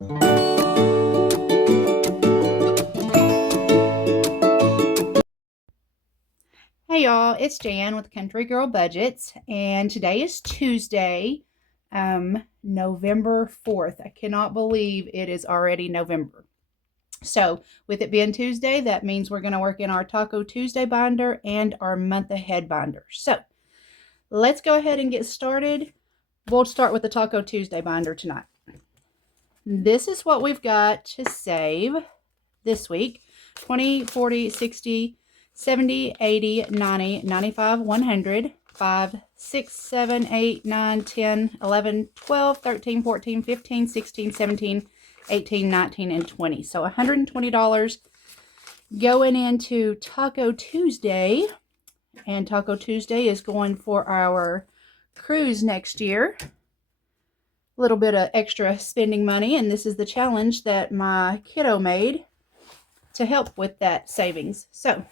Hey y'all, it's Jan with Country Girl Budgets, and today is Tuesday, November 4th. I cannot believe it is already November. So, with it being Tuesday, that means we're going to work in our Taco Tuesday binder and our month ahead binder. So, let's go ahead and get started. We'll start with the Taco Tuesday binder tonight. This is what we've got to save this week: 20, 40, 60, 70, 80, 90, 95, 100, 5, 6, 7, 8, 9, 10, 11, 12, 13, 14, 15, 16, 17, 18, 19, and 20. So $120 going into Taco Tuesday. And Taco Tuesday is going for our cruise next year. A little bit of extra spending money, and this is the challenge that my kiddo made to help with that savings. So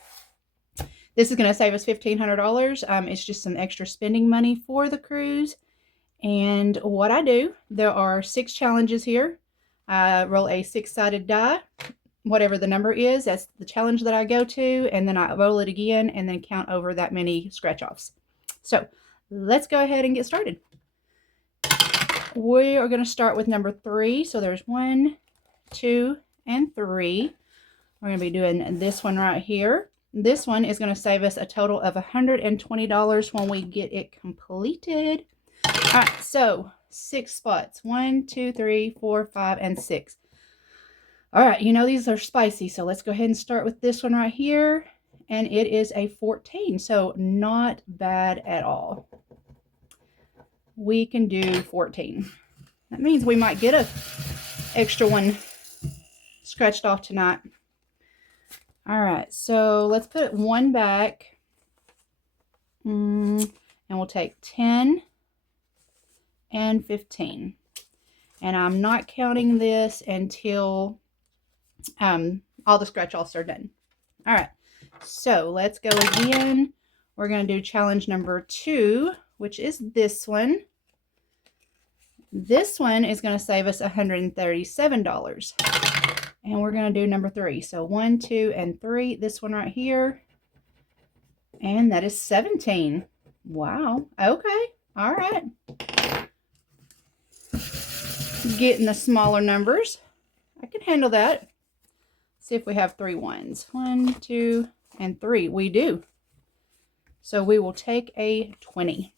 this is going to save us $1,500. It's just some extra spending money for the cruise. And what I do, there are 6 challenges here. I roll a 6-sided die. Whatever the number is, that's the challenge that I go to. And then I roll it again and then count over that many scratch-offs. So let's go ahead and get started. We are going to start with number 3. So there's 1, 2, and 3. We're going to be doing this one right here. This one is going to save us a total of $120 when we get it completed. All right, so 6 spots. 1, 2, 3, 4, 5, and 6. All right, you know these are spicy, so let's go ahead and start with this one right here. And it is a 14, so not bad at all. We can do 14. That means we might get an extra one scratched off tonight. All right, so let's put 1 back. And we'll take 10 and 15. And I'm not counting this until all the scratch-offs are done. All right, so let's go again. We're going to do challenge number 2, which is this one. This one is going to save us $137. And we're going to do number 3. So 1, 2, and 3. This one right here. And that is 17. Wow. Okay. All right. Getting the smaller numbers. I can handle that. See if we have 3 ones. 1, 2, and 3. We do. So we will take a 20.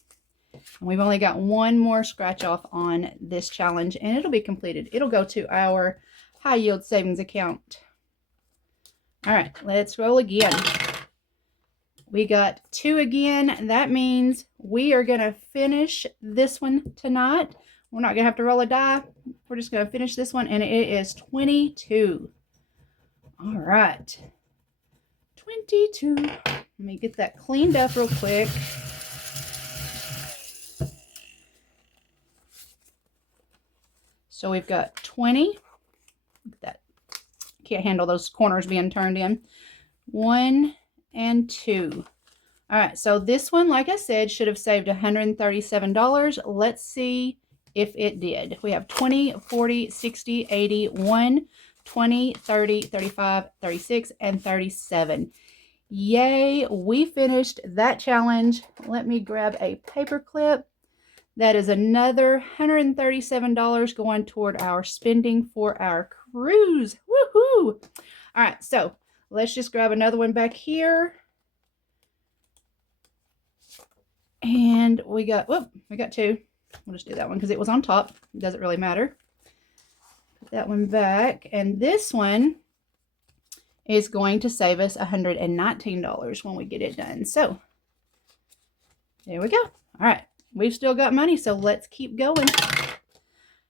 And we've only got 1 more scratch off on this challenge, and it'll be completed. It'll go to our high yield savings account. All right, let's roll again. We got 2 again. That means we are going to finish this one tonight. We're not going to have to roll a die. We're just going to finish this one, and it is 22. All right. 22. Let me get that cleaned up real quick. So we've got 20. That can't handle those corners being turned in. 1 and 2. All right, so this one, like I said, should have saved $137. Let's see if it did. We have 20, 40, 60, 80, 1, 20, 30, 35, 36, and 37. Yay, we finished that challenge. Let me grab a paper clip. That is another $137 going toward our spending for our cruise. Woohoo! All right, so let's just grab another one back here. And we got 2. We'll just do that one because it was on top. It doesn't really matter. Put that one back. And this one is going to save us $119 when we get it done. So there we go. All right. We've still got money, so let's keep going.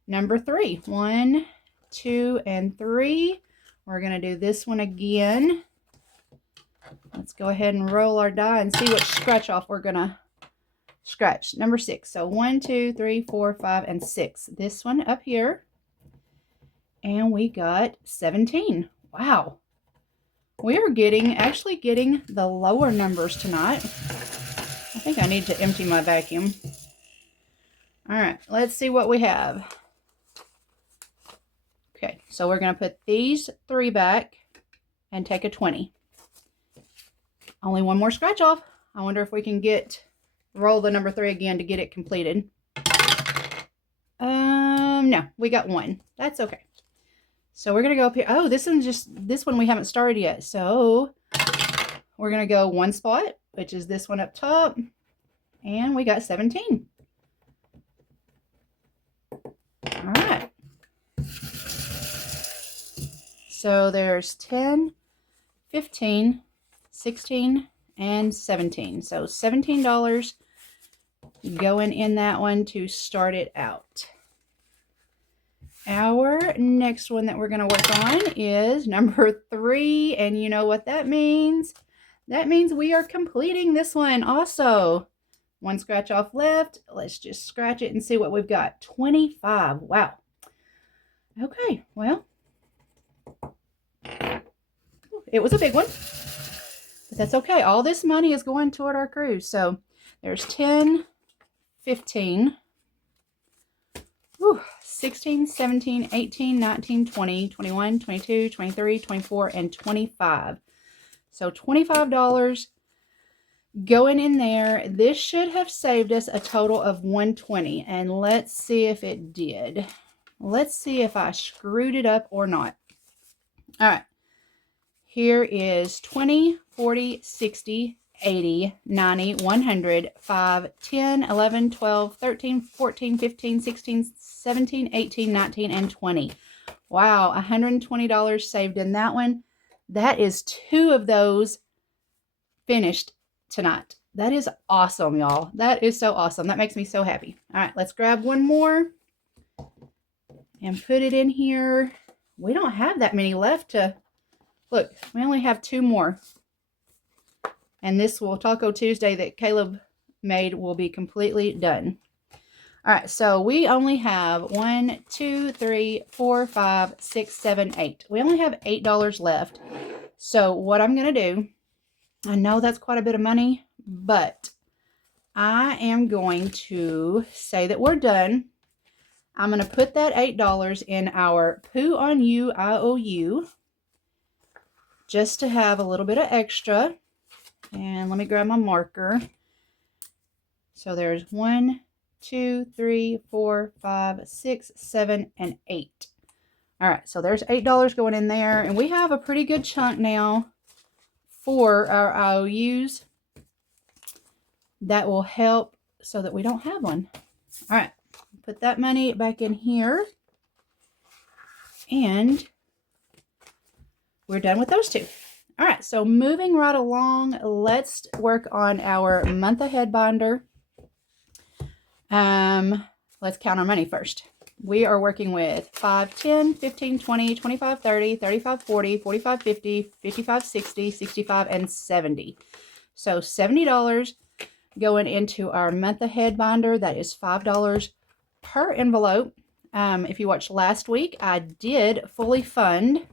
Number 3. 1, 2, and 3. We're going to do this one again. Let's go ahead and roll our die and see which scratch off we're going to scratch. Number 6. So 1, 2, 3, 4, 5, and 6. This one up here. And we got 17. Wow. We are actually getting the lower numbers tonight. I think I need to empty my vacuum. All right, let's see what we have. Okay, so we're going to put these 3 back and take a 20. Only one more scratch off. I wonder if we can roll the number 3 again to get it completed. No, we got 1. That's okay. So we're going to go up here. Oh, this one we haven't started yet. So we're going to go 1 spot, which is this one up top. And we got 17. All right. So there's 10, 15, 16, and 17. So $17 going in that one to start it out. Our next one that we're going to work on is number 3. And you know what that means? That means we are completing this one also. 1 scratch off left. Let's just scratch it and see what we've got. 25. Wow. Okay, well, it was a big one, but that's okay. All this money is going toward our cruise. So there's 10, 15, 16, 17, 18, 19, 20, 21, 22, 23, 24, and 25. So $25 going in there. This should have saved us a total of $120. And let's see if it did. Let's see if I screwed it up or not. All right. Here is 20, 40, 60, 80, 90, 100, 5, 10, 11, 12, 13, 14, 15, 16, 17, 18, 19, and 20. Wow, $120 saved in that one. That is 2 of those finished tonight. That is awesome, y'all. That is so awesome. That makes me so happy. All right, let's grab one more and put it in here. We don't have that many left to... Look, we only have 2 more. And this Taco Tuesday that Caleb made will be completely done. All right, so we only have 1, 2, 3, 4, 5, 6, 7, 8. We only have $8 left. So what I'm going to do, I know that's quite a bit of money, but I am going to say that we're done. I'm going to put that $8 in our Poo on You IOU just to have a little bit of extra. And let me grab my marker. So there's 1, 2, 3, 4, 5, 6, 7, and 8. All right, so there's $8 going in there. And we have a pretty good chunk now for our IOUs. That will help so that we don't have one. All right, put that money back in here. And we're done with those 2. All right, so moving right along, let's work on our month ahead binder. Let's count our money first. We are working with 5, 10, 15, 20, 25, 30, 35, 40, 45, 50, 55, 60, 65, and 70. So $70 going into our month ahead binder. That is $5 per envelope. If you watched last week, I did fully fund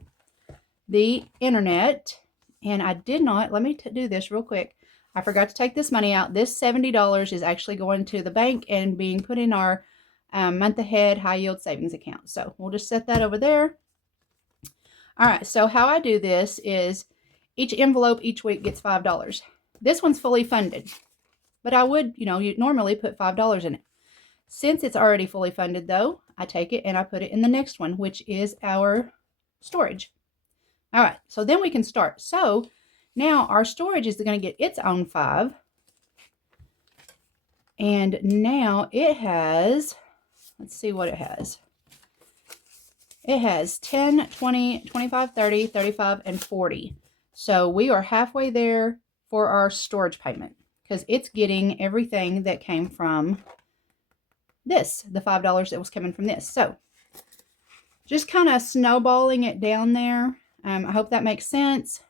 the internet. And I did not, let me do this real quick. I forgot to take this money out. This $70 is actually going to the bank and being put in our month ahead high yield savings account. So we'll just set that over there. All right, so how I do this is each envelope each week gets $5. This one's fully funded, but I would, you'd normally put $5 in it. Since it's already fully funded though, I take it and I put it in the next one, which is our storage. All right, so then we can start. So now our storage is going to get its own 5. And now it has, let's see what it has. It has 10, 20, 25, 30, 35, and 40. So we are halfway there for our storage payment because it's getting everything that came from this, the $5 that was coming from this. So just kind of snowballing it down there. I hope that makes sense.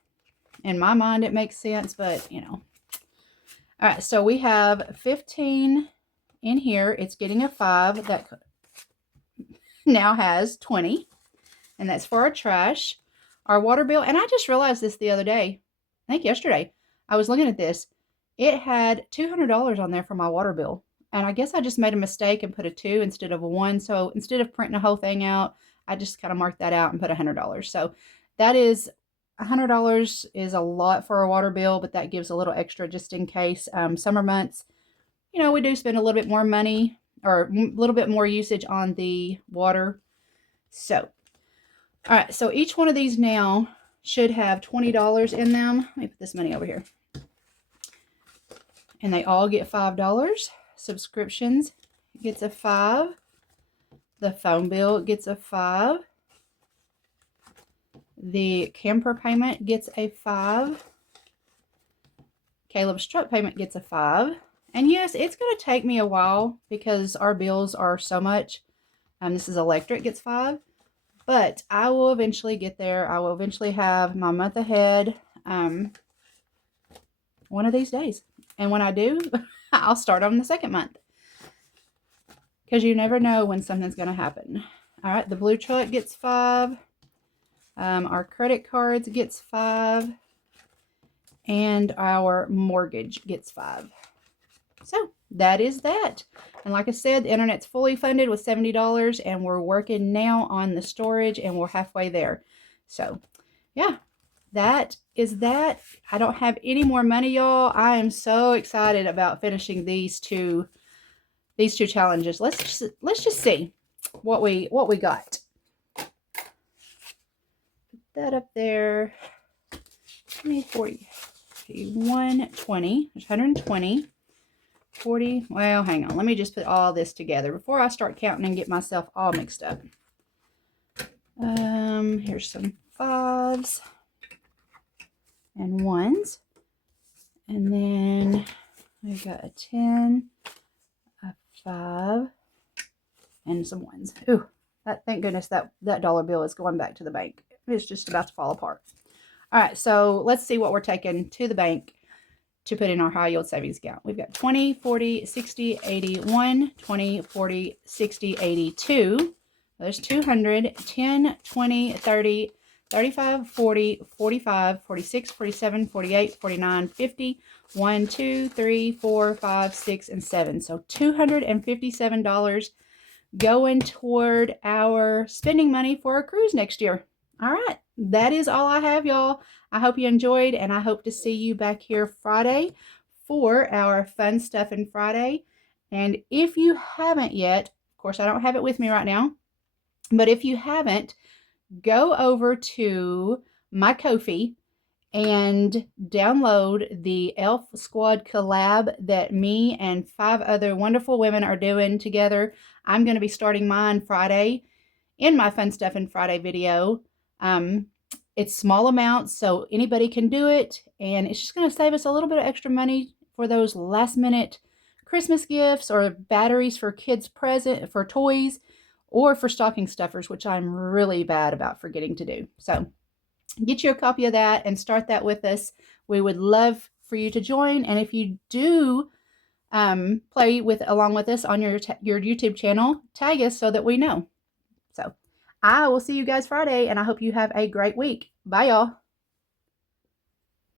In my mind, it makes sense, but, All right, so we have 15 in here. It's getting a 5 that now has 20, and that's for our trash. Our water bill, and I just realized this the other day. I think yesterday. I was looking at this. It had $200 on there for my water bill, and I guess I just made a mistake and put a 2 instead of a 1. So instead of printing the whole thing out, I just kind of marked that out and put $100. So that is $100 is a lot for a water bill, but that gives a little extra just in case. Summer months, you know, we do spend a little bit more money or a little bit more usage on the water. So, all right, so each one of these now should have $20 in them. Let me put this money over here. And they all get $5. Subscriptions gets a $5. The phone bill gets a $5. The camper payment gets a $5. Caleb's truck payment gets a $5. And yes, it's going to take me a while because our bills are so much. This is electric, gets $5. But I will eventually get there. I will eventually have my month ahead one of these days. And when I do, I'll start on the second month. Because you never know when something's going to happen. All right, the blue truck gets $5. Our credit cards gets $5. And our mortgage gets $5. So that is that. And like I said, the internet's fully funded with $70. And we're working now on the storage. And we're halfway there. So yeah, that is that. I don't have any more money, y'all. I am so excited about finishing these two challenges. Let's just see what we got. Put that up there. 20, 40, 120. There's 120. 40. Well, hang on. Let me just put all this together before I start counting and get myself all mixed up. Here's some 5s and 1s. And then we've got a 10. 5 and some 1s. Ooh, thank goodness that dollar bill is going back to the bank. It's just about to fall apart. All right, so let's see what we're taking to the bank to put in our high yield savings account. We've got 20, 40, 60, 81, 20, 40, 60, 82. There's 200, 10, 20, 30, 35, 40, 45, 46, 47, 48, 49, 50, 1, 2, 3, 4, 5, 6, and 7. So $257 going toward our spending money for our cruise next year. All right, that is all I have, y'all. I hope you enjoyed, and I hope to see you back here Friday for our Fun Stuffin' Friday. And if you haven't yet, of course, I don't have it with me right now, but if you haven't, go over to my Ko-fi and download the Elf Squad collab that me and 5 other wonderful women are doing together. I'm going to be starting mine Friday in my Fun Stuffin' Friday video. It's small amounts, so anybody can do it, and it's just going to save us a little bit of extra money for those last-minute Christmas gifts or batteries for kids' present for toys, or for stocking stuffers, which I'm really bad about forgetting to do. So get you a copy of that and start that with us. We would love for you to join, and if you do play along with us on your YouTube channel, tag us so that we know. So I will see you guys Friday, and I hope you have a great week. Bye, y'all.